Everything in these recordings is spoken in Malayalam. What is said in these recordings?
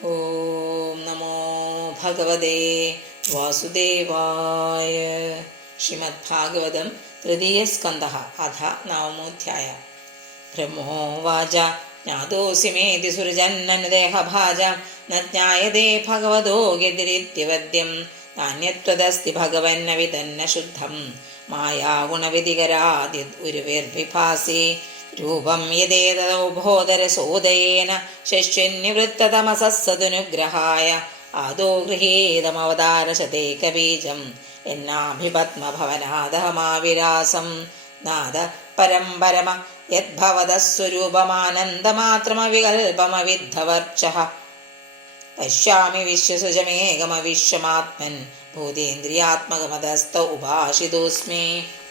ഓം നമോ ഭഗവതേ വാസുദേവായ ശ്രീമദ്ഭാഗവതം തൃതീയസ്കന്ധ അഥ നവമോധ്യായ ബ്രഹ്മോവാച ജ്ഞാതോऽसि മേതി സുരജന്നനുദേഹഭാജ ന ജ്ഞായതേ ഭഗവതോ ഗതിരിത്യവദ്യം നാന്യത്വദസ്തി ഭഗവന്ന വിതന്ന ശുദ്ധം മായാഗുണവിധികരാദ്യത് ഉരുവേർഭിഭാസി രൂപം യഥേതോബോധരസോദയേന ശിഷ്യന്യവൃത്തതമസസ്സതുനുഗ്രഹായ ആദോ ഗൃഹീതമവതാരശതേകബീജം എന്നാഭിപത്മഭവനാദഹമാവിരാസം. നാദ പരമ്പരമ യദ്ഭവതസ്വരൂപമാനന്ദമാത്രമവികൽപമവിദ്ധവർച്ച പശ്യാമി വിശ്വസുജമേകമവിശ്വമാത്മൻ ഭൂതേന്ദ്രിയാത്മകമതസ്ത ഉപാസിതോസ്മി.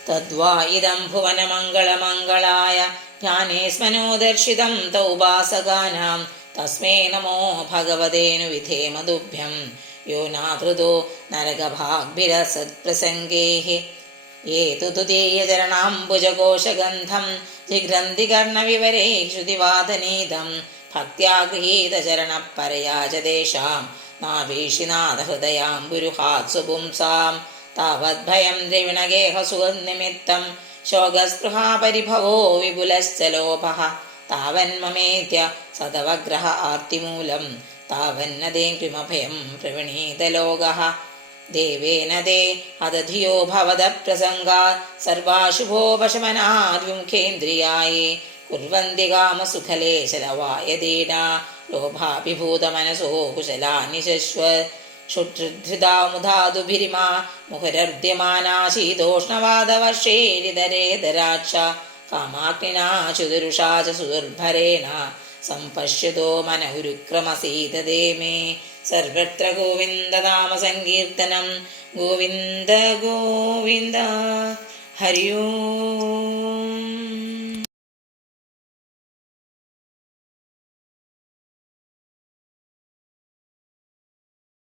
തദ്വാ ഇതം ഭുവനമംഗളമംഗളായ ജ്ഞാനേസ്മനോദർശിതം ത ഉപാസകാനാം തസ്മൈ നമോ ഭഗവതേനു വിധേമതുഭ്യം യോ നാതൃതോ നരകഭാഗ്ഭിരസത്പ്രസംഗേः ये तु तुदीयचरणाम्बुजकोशगन्धं जिघ्रन्ति कर्णविवरे श्रुतिवादनीदं भक्त्या गृहीतचरणपरया च तेषां नाभीषिनाथहृदयाम्बुरुहात्सु താവദ്ഭയം ദ്രവിണഗേഹസുഖനിമിത്തം ശോകസ്പൃഹാപരിഭവോ വിപുലശ്ച ലോഭः താവന്മമേത്യ സതവഗ്രഹ ആർത്തിമൂലം താവന്നതേങ്കിമഭയം പ്രവണീതലോകः ദേവേന ദേ അതധിയോ ഭവത പ്രസംഗാ സർവാശുഭോപശമനാദ്വിമുഖേന്ദ്രിയായേ കുർവന്തി കാമസുഖലേശലവായ ദീഡാ ലോഭാഭിഭൂതമനസോ കുശലാനിശശ്വ ക്ഷുദ്രധൃതാമുധാതുഭിരിമാ മുഹരർദ്യമാനാശീതോഷ്ണവാദവർഷേരിതരേതരാക്ഷ കാമാഗ്നിനാ ചുതുരുഷാ ച സുദുർഭരേണ സംപശ്യതോ മനൗരുക്രമസീതദേ മേ സർവത്ര ഗോവിന്ദനാമ സങ്കീർത്തനം ഗോവിന്ദ ഗോവിന്ദ ഹരിയോ